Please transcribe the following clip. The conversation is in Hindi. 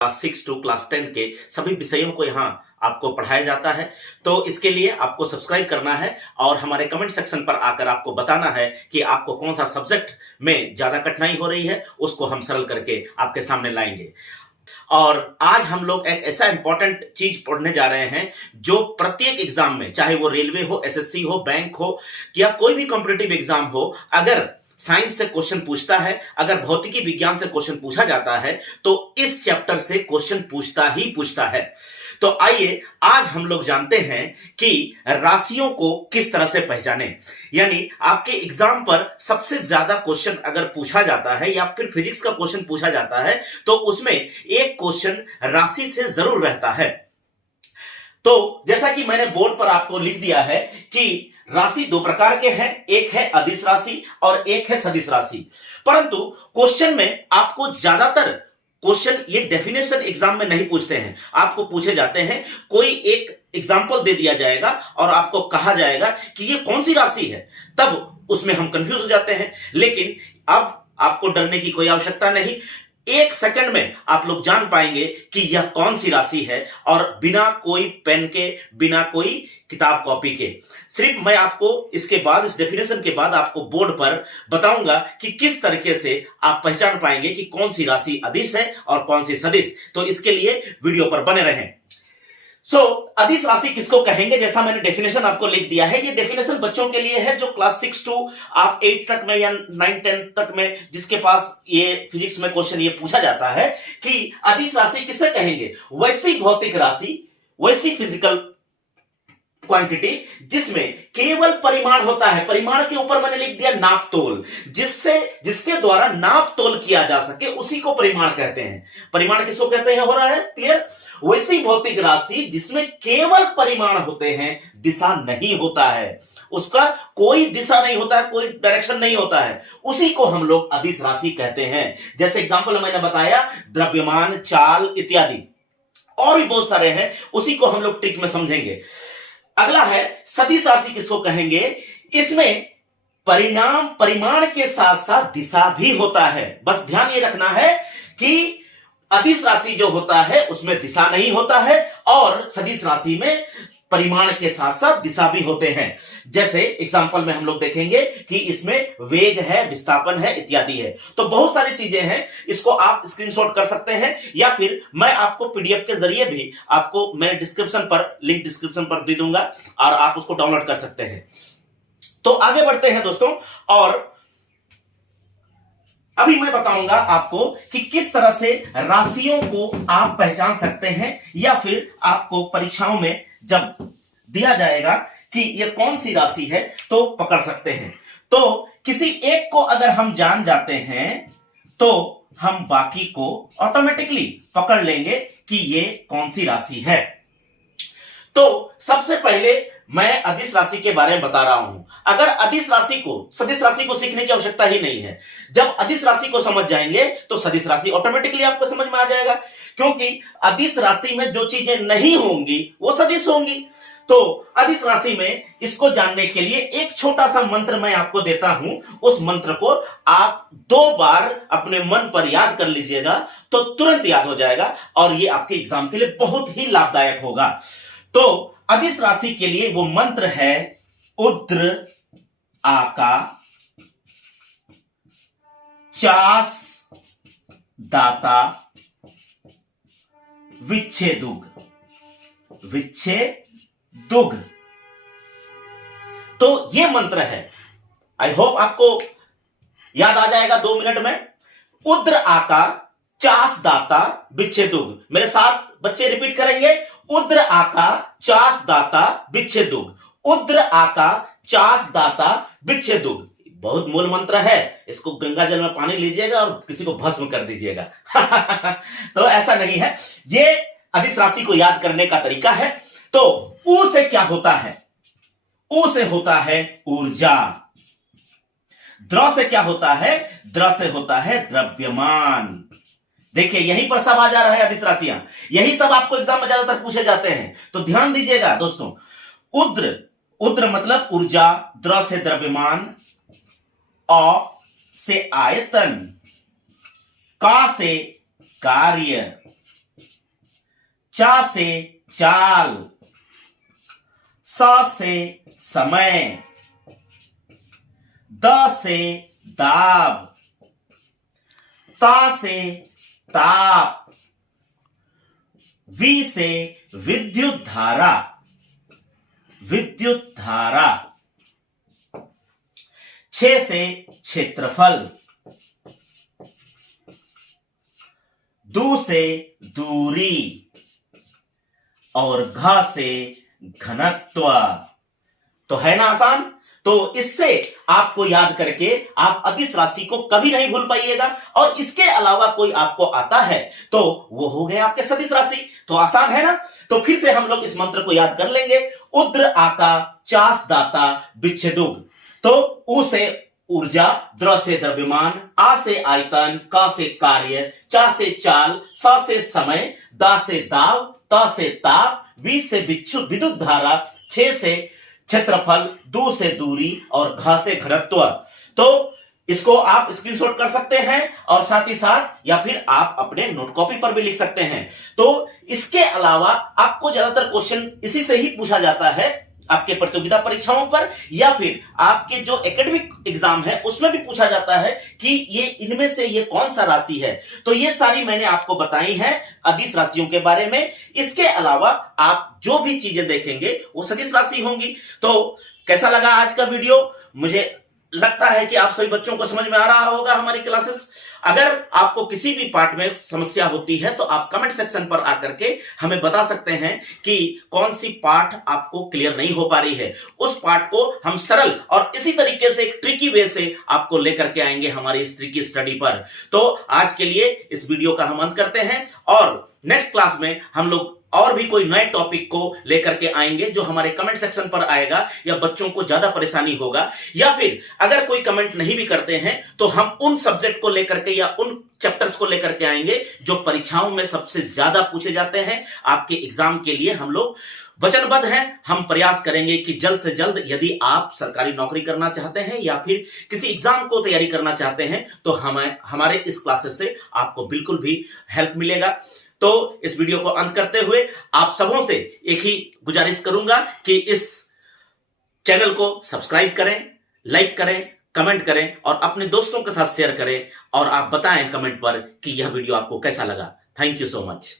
क्लास 6 टू क्लास 10 के सभी विषयों को यहाँ आपको पढ़ाया जाता है। तो इसके लिए आपको सब्सक्राइब करना है और हमारे कमेंट सेक्शन पर आकर आपको बताना है कि आपको कौन सा सब्जेक्ट में ज्यादा कठिनाई हो रही है, उसको हम सरल करके आपके सामने लाएंगे। और आज हम लोग एक ऐसा इंपॉर्टेंट चीज पढ़ने जा रहे हैं जो प्रत्येक एग्जाम में, चाहे वो रेलवे हो, एसएससी हो, बैंक हो या कोई भी कॉम्पिटिटिव एग्जाम हो, अगर साइंस से क्वेश्चन पूछता है, अगर भौतिकी विज्ञान से क्वेश्चन पूछा जाता है तो इस चैप्टर से क्वेश्चन पूछता ही पूछता है। तो आइए आज हम लोग जानते हैं कि राशियों को किस तरह से पहचाने। यानी आपके एग्जाम पर सबसे ज्यादा क्वेश्चन अगर पूछा जाता है या फिर फिजिक्स का क्वेश्चन पूछा जाता है तो उसमें एक क्वेश्चन राशि से जरूर रहता है। तो जैसा कि मैंने बोर्ड पर आपको लिख दिया है कि राशि दो प्रकार के हैं, एक है अदिश राशि और एक है सदिश राशि। परंतु क्वेश्चन में आपको ज्यादातर क्वेश्चन ये डेफिनेशन एग्जाम में नहीं पूछते हैं, आपको पूछे जाते हैं, कोई एक एग्जाम्पल दे दिया जाएगा और आपको कहा जाएगा कि ये कौन सी राशि है, तब उसमें हम कंफ्यूज हो जाते हैं। लेकिन अब आपको डरने की कोई आवश्यकता नहीं, एक सेकंड में आप लोग जान पाएंगे कि यह कौन सी राशि है और बिना कोई पेन के, बिना कोई किताब कॉपी के। सिर्फ मैं आपको इसके बाद, इस डेफिनेशन के बाद आपको बोर्ड पर बताऊंगा कि किस तरीके से आप पहचान पाएंगे कि कौन सी राशि अदिश है और कौन सी सदिश। तो इसके लिए वीडियो पर बने रहें। अदिश राशि किसको कहेंगे, जैसा मैंने डेफिनेशन आपको लिख दिया है, ये डेफिनेशन बच्चों के लिए है जो क्लास 6 टू आप 8 तक में या 9-10 तक में, जिसके पास ये फिजिक्स में क्वेश्चन ये पूछा जाता है कि अदिश राशि किसे कहेंगे। वैसी भौतिक राशि, वैसी फिजिकल क्वांटिटी जिसमें केवल परिमाण होता है। परिमाण के ऊपर मैंने लिख दिया नाप तोल, जिसके द्वारा नाप तोल किया जा सके उसी को परिमाण कहते हैं। परिमाण किसको कहते हैं, हो रहा है क्लियर। वैसी भौतिक राशि जिसमें केवल परिमाण होते हैं, दिशा नहीं होता है, उसका कोई दिशा नहीं होता है, कोई डायरेक्शन नहीं होता है, उसी को हम लोग अदिश राशि कहते हैं। जैसे एग्जांपल मैंने बताया, द्रव्यमान, चाल इत्यादि, और भी बहुत सारे हैं, उसी को हम लोग ट्रिक में समझेंगे। अगला है सदिश राशि किसको कहेंगे। इसमें परिमाण के साथ साथ दिशा भी होता है। बस ध्यान ये रखना है कि अदिश राशि जो होता है उसमें दिशा नहीं होता है और सदिश राशि में परिमाण के साथ साथ दिशा भी होते हैं। जैसे एग्जांपल में हम लोग देखेंगे कि इसमें वेग है, विस्थापन है इत्यादि है। तो बहुत सारी चीजें हैं, इसको आप स्क्रीनशॉट कर सकते हैं या फिर मैं आपको पीडीएफ के जरिए भी आपको मैं डिस्क्रिप्शन पर, लिंक डिस्क्रिप्शन पर दे दूंगा और आप उसको डाउनलोड कर सकते हैं। तो आगे बढ़ते हैं दोस्तों, और अभी मैं बताऊंगा आपको कि किस तरह से राशियों को आप पहचान सकते हैं या फिर आपको परीक्षाओं में जब दिया जाएगा कि यह कौन सी राशि है तो पकड़ सकते हैं। तो किसी एक को अगर हम जान जाते हैं तो हम बाकी को ऑटोमेटिकली पकड़ लेंगे कि यह कौन सी राशि है। तो सबसे पहले मैं अदिश राशि के बारे में बता रहा हूं। अगर अदिश राशि को, सदिश राशि को सीखने की आवश्यकता ही नहीं है। जब अदिश राशि को समझ जाएंगे तो सदिश राशि ऑटोमेटिकली आपको समझ में आ जाएगा, क्योंकि अदिश राशि में जो चीजें नहीं होंगी वो सदिश होंगी। तो अदिश राशि में इसको जानने के लिए एक छोटा सा मंत्र मैं आपको देता हूं, उस मंत्र को आप 2 बार अपने मन पर याद कर लीजिएगा तो तुरंत याद हो जाएगा और ये आपके एग्जाम के लिए बहुत ही लाभदायक होगा। तो अदिश राशि के लिए वो मंत्र है उद्र आका चास दाता विच्छेदुग। विच्छेदुग, तो ये मंत्र है। आई होप आपको याद आ जाएगा 2 मिनट में। उद्र आका चास दाता विच्छेदुग। मेरे साथ बच्चे रिपीट करेंगे, उद्र आका चास दाता विच्छेदुग। उद्र आका चास दाता विच्छेदुग। बहुत मूल मंत्र है, इसको गंगा जल में पानी लीजिएगा और किसी को भस्म कर दीजिएगा। तो ऐसा नहीं है, ये अदिश राशि को याद करने का तरीका है। तो ऊ से क्या होता है, ऊ से होता है ऊर्जा। द्र से क्या होता है, द्र से होता है द्रव्यमान। देखिए यहीं पर सब आ जा रहा है अदिश राशियां, यही सब आपको एग्जाम में ज्यादातर पूछे जाते हैं। तो ध्यान दीजिएगा दोस्तों, उद्र, उद्र मतलब ऊर्जा, द्र से द्रव्यमान, अ से आयतन, का से कार्य, चा से चाल, सा से समय, द से दाब, ता से ताप, वी से विद्युत धारा, विद्युत धारा, छे से क्षेत्रफल, दू से दूरी और घ से घनत्व। तो है ना आसान। तो इससे आपको याद करके आप अदिश राशि को कभी नहीं भूल पाइएगा। और इसके अलावा कोई आपको आता है तो वो हो गए आपके सदिश राशि। तो आसान है ना। तो फिर से हम लोग इस मंत्र को याद कर लेंगे। उद्र आका, चास दाता, विच्छेदुग। तो उ से ऊर्जा, द्र से द्रव्यमान, आ से आयतन, का से कार्य, चा से चाल, सा से समय, दा से दाव, ता से ताप, वी से विद्युत धारा, छे से क्षेत्रफल, दू से दूरी और घ से घनत्व। तो इसको आप स्क्रीनशॉट कर सकते हैं और साथ ही साथ या फिर आप अपने नोट कॉपी पर भी लिख सकते हैं। तो इसके अलावा आपको ज्यादातर क्वेश्चन इसी से ही पूछा जाता है आपके प्रतियोगिता परीक्षाओं पर या फिर आपके जो एकेडमिक एग्जाम है उसमें भी पूछा जाता है कि ये इनमें से ये कौन सा राशि है। तो ये सारी मैंने आपको बताई है अदिश राशियों के बारे में। इसके अलावा आप जो भी चीजें देखेंगे वो सदिश राशि होंगी। तो कैसा लगा आज का वीडियो? मुझे लगता है कि आप सभी बच्चों को समझ में आ रहा होगा हमारी क्लासेस। अगर आपको किसी भी पार्ट में समस्या होती है तो आप कमेंट सेक्शन पर आकर के हमें बता सकते हैं कि कौन सी पार्ट आपको क्लियर नहीं हो पा रही है। उस पार्ट को हम सरल और इसी तरीके से एक ट्रिकी वे से आपको लेकर के आएंगे हमारी इस ट्रिकी स्टडी पर। तो आज के लिए इस वीडियो का हम अंत करते हैं और नेक्स्ट क्लास में हम लोग और भी कोई नए टॉपिक को लेकर के आएंगे जो हमारे कमेंट सेक्शन पर आएगा या बच्चों को ज्यादा परेशानी होगा, या फिर अगर कोई कमेंट नहीं भी करते हैं तो हम उन सब्जेक्ट को लेकर के या उन चैप्टर्स को लेकर के आएंगे जो परीक्षाओं में सबसे ज्यादा पूछे जाते हैं। आपके एग्जाम के लिए हम लोग वचनबद्ध हैं। हम प्रयास करेंगे कि जल्द से जल्द, यदि आप सरकारी नौकरी करना चाहते हैं या फिर किसी एग्जाम को तैयारी करना चाहते हैं तो हमारे इस क्लासेस से आपको बिल्कुल भी हेल्प मिलेगा। तो इस वीडियो को अंत करते हुए आप सबों से एक ही गुजारिश करूंगा कि इस चैनल को सब्सक्राइब करें, लाइक करें, कमेंट करें और अपने दोस्तों के साथ शेयर करें और आप बताएं कमेंट पर कि यह वीडियो आपको कैसा लगा। Thank you so much.